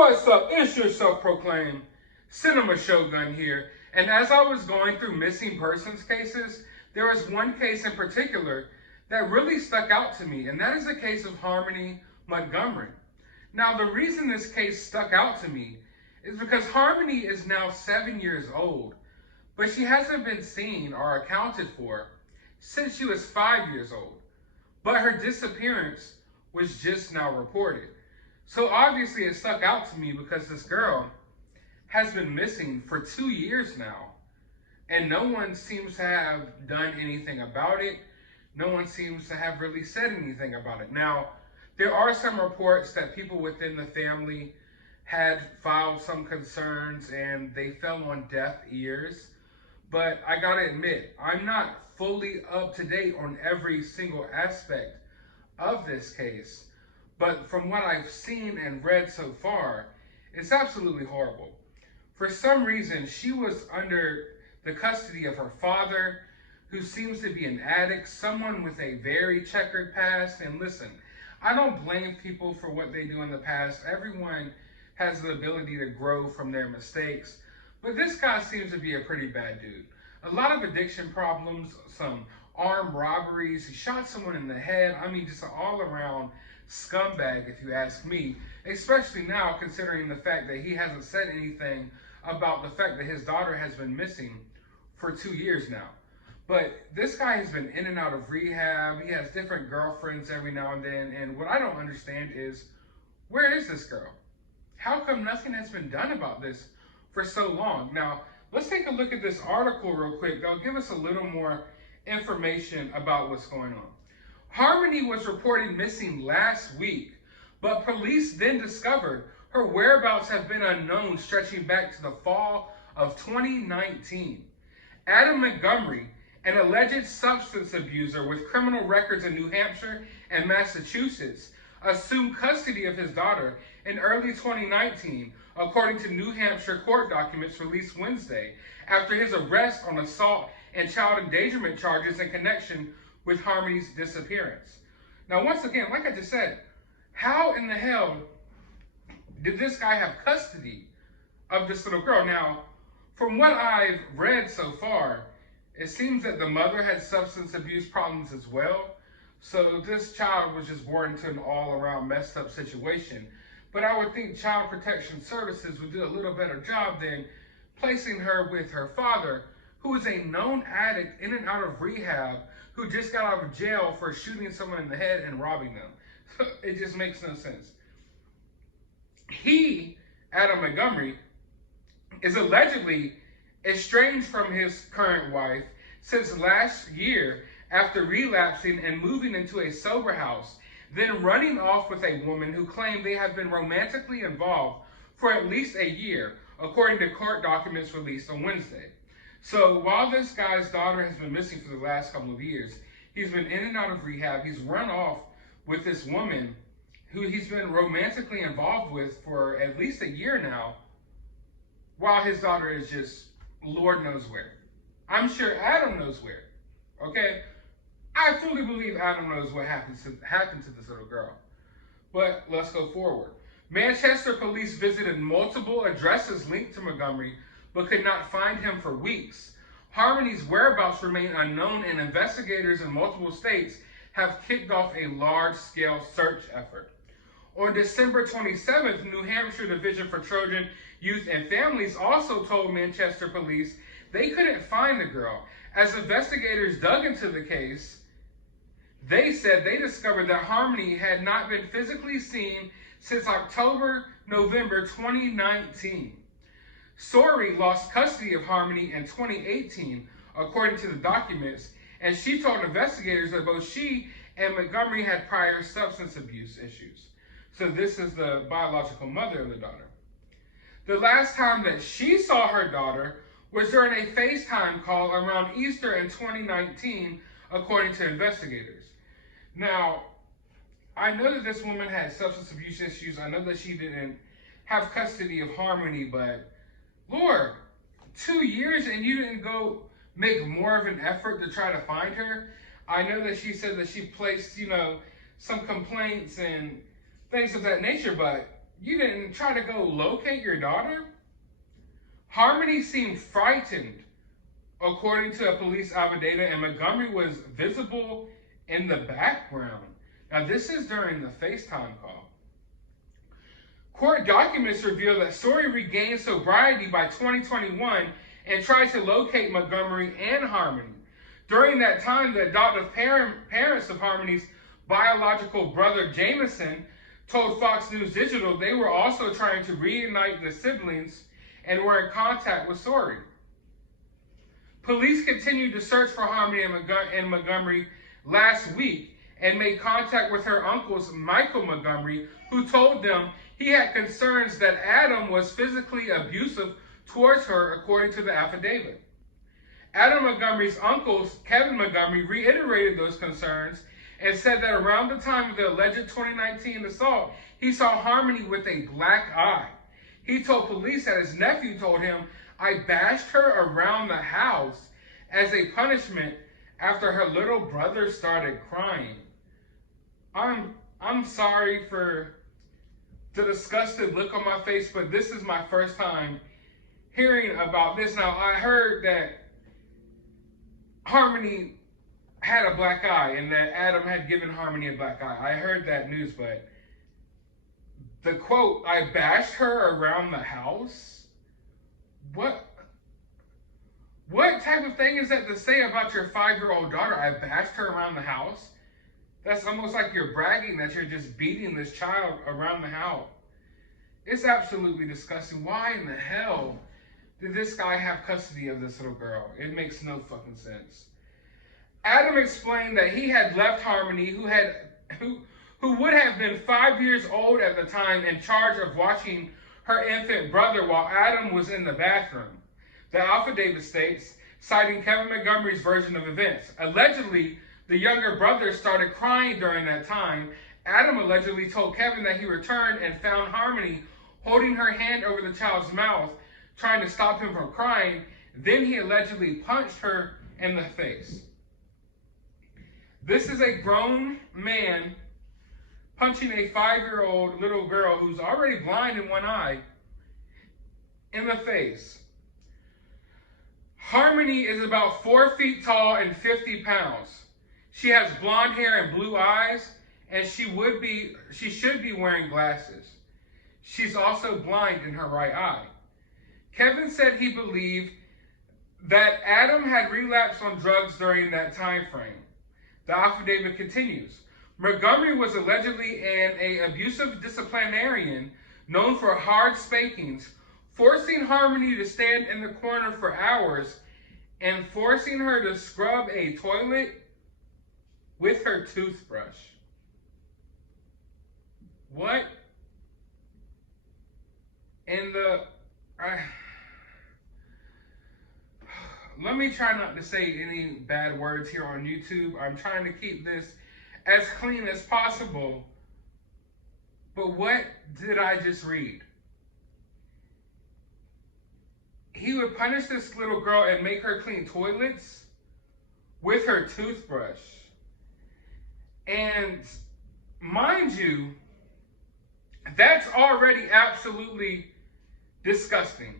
What's up? It's your self-proclaimed Cinema Shogun here. And as I was going through missing persons cases, there was one case in particular that really stuck out to me, and that is the case of Harmony Montgomery. Now, the reason this case stuck out to me is because Harmony is now 7 years old, but she hasn't been seen or accounted for since she was 5 years old. But her disappearance was just now reported. So obviously it stuck out to me because this girl has been missing for 2 years now, and no one seems to have done anything about it. No one seems to have really said anything about it. Now, there are some reports that people within the family had filed some concerns and they fell on deaf ears. But I gotta admit, I'm not fully up to date on every single aspect of this case. But from what I've seen and read so far, it's absolutely horrible. For some reason, she was under the custody of her father, who seems to be an addict, someone with a very checkered past. And listen, I don't blame people for what they do in the past. Everyone has the ability to grow from their mistakes. But this guy seems to be a pretty bad dude. A lot of addiction problems, some armed robberies. He shot someone in the head. I mean, just an all-around scumbag, if you ask me, especially now considering the fact that he hasn't said anything about the fact that his daughter has been missing for 2 years now. But this guy has been in and out of rehab. He has different girlfriends every now and then. And what I don't understand is, where is this girl? How come nothing has been done about this for so long? Now, let's take a look at this article real quick. They'll give us a little more information about what's going on. Harmony was reported missing last week, but police then discovered her whereabouts have been unknown, stretching back to the fall of 2019. Adam Montgomery, an alleged substance abuser with criminal records in New Hampshire and Massachusetts, assumed custody of his daughter in early 2019, according to New Hampshire court documents released Wednesday, after his arrest on assault and child endangerment charges in connection with Harmony's disappearance. Now, once again, like I just said, how in the hell did this guy have custody of this little girl? Now, from what I've read so far, it seems that the mother had substance abuse problems as well. So this child was just born into an all-around messed up situation. But I would think Child Protection Services would do a little better job than placing her with her father, who is a known addict in and out of rehab, who just got out of jail for shooting someone in the head and robbing them. It just makes no sense. He, Adam Montgomery, is allegedly estranged from his current wife since last year after relapsing and moving into a sober house, then running off with a woman who claimed they have been romantically involved for at least a year, according to court documents released on Wednesday. So while this guy's daughter has been missing for the last couple of years, he's been in and out of rehab. He's run off with this woman who he's been romantically involved with for at least a year now, while his daughter is just Lord knows where. I'm sure Adam knows where, okay? I fully believe Adam knows what happened to this little girl. But let's go forward. Manchester police visited multiple addresses linked to Montgomery, but could not find him for weeks. Harmony's whereabouts remain unknown, and investigators in multiple states have kicked off a large-scale search effort. On December 27th, New Hampshire Division for Children, Youth, and Families also told Manchester police they couldn't find the girl. As investigators dug into the case, they said they discovered that Harmony had not been physically seen since November 2019. Sori lost custody of Harmony in 2018, according to the documents, and she told investigators that both she and Montgomery had prior substance abuse issues. So this is the biological mother of the daughter. The last time that she saw her daughter was during a FaceTime call around Easter in 2019, according to investigators. Now, I know that this woman had substance abuse issues. I know that she didn't have custody of Harmony, but Lord, 2 years and you didn't go make more of an effort to try to find her? I know that she said that she placed, some complaints and things of that nature, but You didn't try to go locate your daughter? Harmony seemed frightened, according to a police affidavit, and Montgomery was visible in the background. Now, this is during the FaceTime call. Court documents reveal that Story regained sobriety by 2021 and tried to locate Montgomery and Harmony. During that time, the adoptive parents of Harmony's biological brother, Jameson, told Fox News Digital they were also trying to reunite the siblings and were in contact with Story. Police continued to search for Harmony and Montgomery last week and made contact with her uncles, Michael Montgomery, who told them he had concerns that Adam was physically abusive towards her, according to the affidavit. Adam Montgomery's uncles, Kevin Montgomery, reiterated those concerns and said that around the time of the alleged 2019 assault, he saw Harmony with a black eye. He told police that his nephew told him, "I bashed her around the house as a punishment after her little brother started crying." I'm sorry for the disgusted look on my face, but this is my first time hearing about this. Now, I heard that Harmony had a black eye and that Adam had given Harmony a black eye. I heard that news, but the quote, "I bashed her around the house"? What type of thing is that to say about your 5-year-old daughter? I bashed her around the house? That's almost like you're bragging that you're just beating this child around the house. It's absolutely disgusting. Why in the hell did this guy have custody of this little girl? It makes no fucking sense. Adam explained that he had left Harmony, who would have been 5 years old at the time, in charge of watching her infant brother while Adam was in the bathroom. The affidavit states, citing Kevin Montgomery's version of events. Allegedly, the younger brother started crying during that time. Adam allegedly told Kevin that he returned and found Harmony holding her hand over the child's mouth, trying to stop him from crying. Then he allegedly punched her in the face. This is a grown man punching a 5-year-old little girl who's already blind in one eye in the face. Harmony is about 4 feet tall and 50 pounds. She has blonde hair and blue eyes, and she should be wearing glasses. She's also blind in her right eye. Kevin said he believed that Adam had relapsed on drugs during that time frame. The affidavit continues. Montgomery was allegedly an abusive disciplinarian known for hard spankings, forcing Harmony to stand in the corner for hours and forcing her to scrub a toilet with her toothbrush. What? Let me try not to say any bad words here on YouTube. I'm trying to keep this as clean as possible. But what did I just read? He would punish this little girl and make her clean toilets with her toothbrush. And mind you, that's already absolutely disgusting.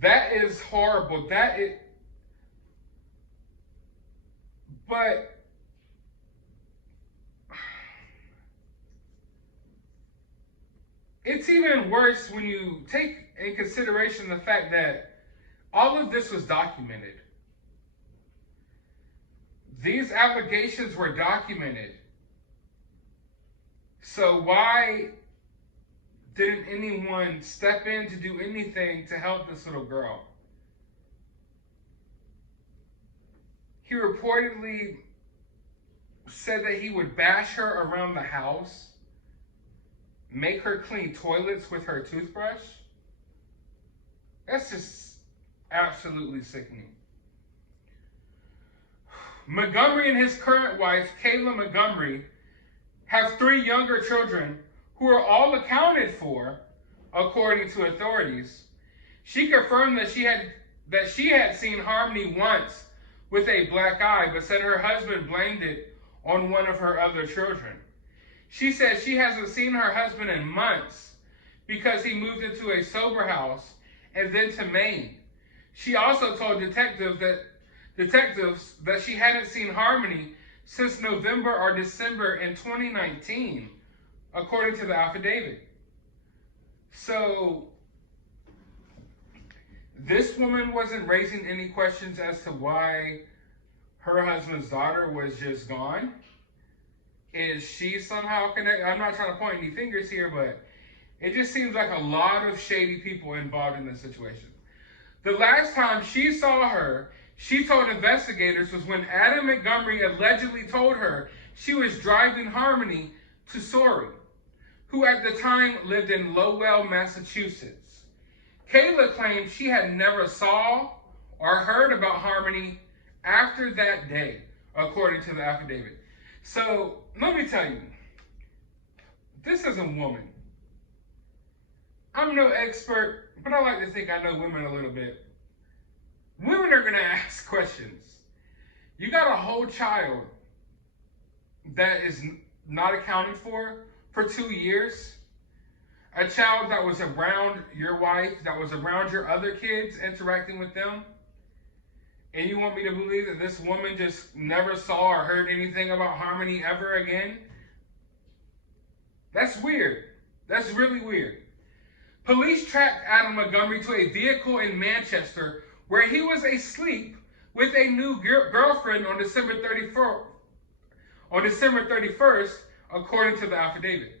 That is horrible. But it's even worse when you take in consideration the fact that all of this was documented. These allegations were documented. So why didn't anyone step in to do anything to help this little girl? He reportedly said that he would bash her around the house, make her clean toilets with her toothbrush. That's just absolutely sickening. Montgomery and his current wife, Kayla Montgomery, have 3 younger children who are all accounted for, according to authorities. She confirmed that she had seen Harmony once with a black eye, but said her husband blamed it on one of her other children. She said she hasn't seen her husband in months because he moved into a sober house and then to Maine. She also told detectives that she hadn't seen Harmony since November or December in 2019, according to the affidavit. So this woman wasn't raising any questions as to why her husband's daughter was just gone. Is she somehow connected? I'm not trying to point any fingers here, but it just seems like a lot of shady people involved in this situation. The last time she saw her, she told investigators, was when Adam Montgomery allegedly told her she was driving Harmony to Sori, who at the time lived in Lowell, Massachusetts. Kayla claimed she had never saw or heard about Harmony after that day, according to the affidavit. So let me tell you, this is a woman. I'm no expert, but I like to think I know women a little bit. Women are going to ask questions. You got a whole child that is not accounted for 2 years. A child that was around your wife, that was around your other kids, interacting with them. And you want me to believe that this woman just never saw or heard anything about Harmony ever again? That's weird. That's really weird. Police tracked Adam Montgomery to a vehicle in Manchester where he was asleep with a new girlfriend on December 31st, according to the affidavit.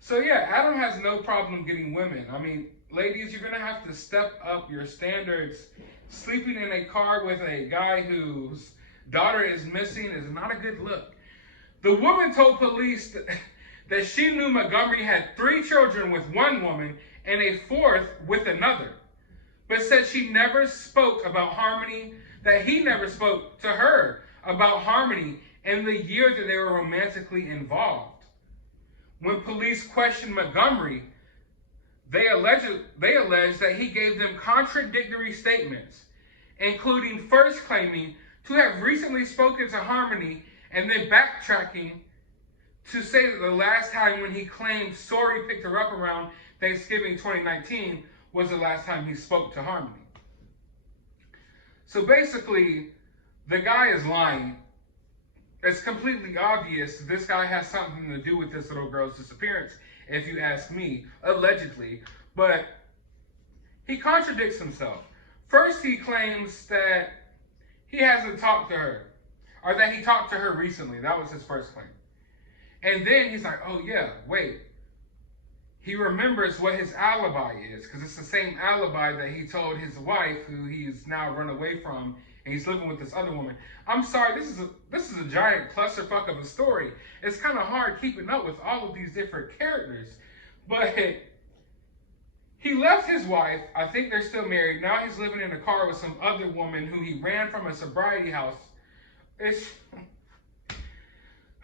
So yeah, Adam has no problem getting women. I mean, ladies, you're going to have to step up your standards. Sleeping in a car with a guy whose daughter is missing is not a good look. The woman told police that she knew Montgomery had 3 children with one woman and a 4th with another, but said she never spoke about Harmony, that he never spoke to her about Harmony in the year that they were romantically involved. When police questioned Montgomery, they alleged that he gave them contradictory statements, including first claiming to have recently spoken to Harmony and then backtracking to say that the last time when he claimed Sori picked her up around Thanksgiving 2019 was the last time he spoke to Harmony. So basically, the guy is lying. It's completely obvious this guy has something to do with this little girl's disappearance, if you ask me, allegedly. But he contradicts himself. First, he claims that he hasn't talked to her, or that he talked to her recently. That was his first claim. And then he's like, oh yeah, wait. He remembers what his alibi is, because it's the same alibi that he told his wife, who he's now run away from, and he's living with this other woman. I'm sorry, this is a giant clusterfuck of a story. It's kind of hard keeping up with all of these different characters. But he left his wife. I think they're still married. Now he's living in a car with some other woman who he ran from a sobriety house.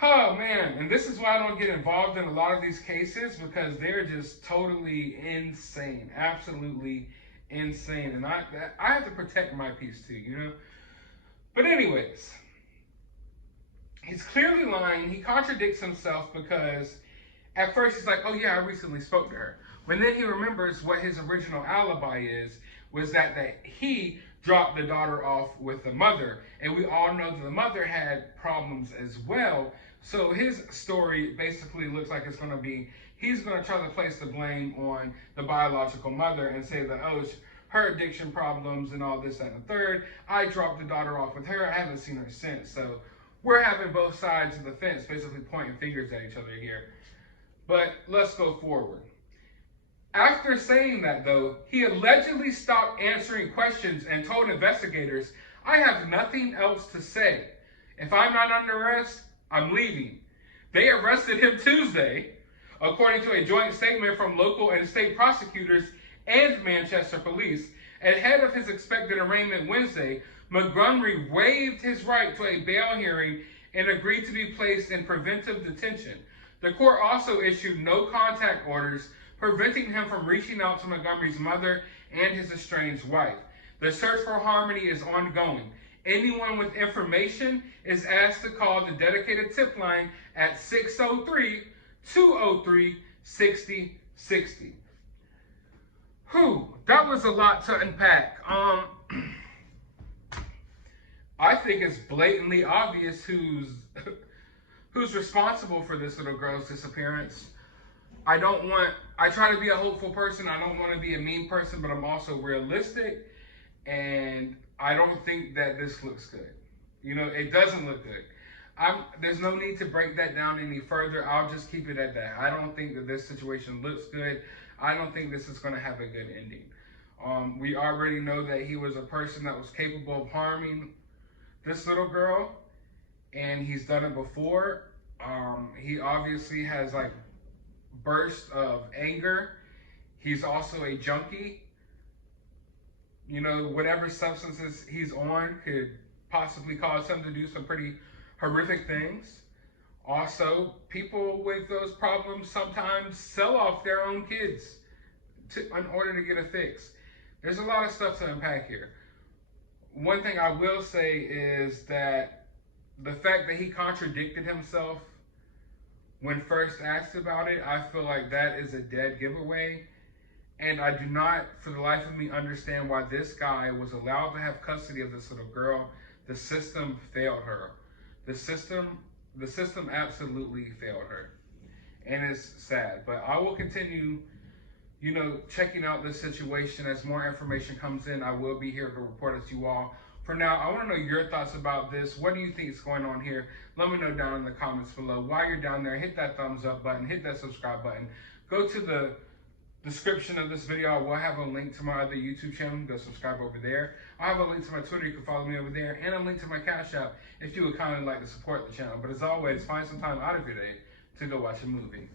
Oh man, and this is why I don't get involved in a lot of these cases, because they're just totally insane, absolutely insane, and I have to protect my peace too, you know? But anyways, he's clearly lying. He contradicts himself because at first he's like, oh yeah, I recently spoke to her. When then he remembers what his original alibi was that he dropped the daughter off with the mother, and we all know that the mother had problems as well. So his story basically looks like it's going to be, he's going to try to place the blame on the biological mother and say that, oh, it's her addiction problems and all this, that, and the third. I dropped the daughter off with her. I haven't seen her since. So we're having both sides of the fence basically pointing fingers at each other here. But let's go forward. After saying that, though, he allegedly stopped answering questions and told investigators, I have nothing else to say. If I'm not under arrest, I'm leaving. They arrested him Tuesday, according to a joint statement from local and state prosecutors and Manchester police. Ahead of his expected arraignment Wednesday, Montgomery waived his right to a bail hearing and agreed to be placed in preventive detention. The court also issued no contact orders, preventing him from reaching out to Montgomery's mother and his estranged wife. The search for Harmony is ongoing. Anyone with information is asked to call the dedicated tip line at 603-203-6060. that was a lot to unpack. I think it's blatantly obvious who's responsible for this little girl's disappearance. I try to be a hopeful person. I don't want to be a mean person, but I'm also realistic. And I don't think that this looks good. You know, it doesn't look good. There's no need to break that down any further. I'll just keep it at that. I don't think that this situation looks good. I don't think this is going to have a good ending. We already know that he was a person that was capable of harming this little girl, and he's done it before. He obviously has like bursts of anger. He's also a junkie. You know, whatever substances he's on could possibly cause him to do some pretty horrific things. Also, people with those problems sometimes sell off their own kids in order to get a fix. There's a lot of stuff to unpack here. One thing I will say is that the fact that he contradicted himself when first asked about it, I feel like that is a dead giveaway. And I do not, for the life of me, understand why this guy was allowed to have custody of this little girl. The system failed her. The system absolutely failed her. And it's sad. But I will continue, you know, checking out this situation. As more information comes in, I will be here to report it to you all. For now, I want to know your thoughts about this. What do you think is going on here? Let me know down in the comments below. While you're down there, hit that thumbs up button, hit that subscribe button. Go to the description of this video. I will have a link to my other YouTube channel. Go subscribe over there. I have a link to my Twitter. You can follow me over there, and a link to my CashApp if you would kindly like to support the channel. But as always, find some time out of your day to go watch a movie.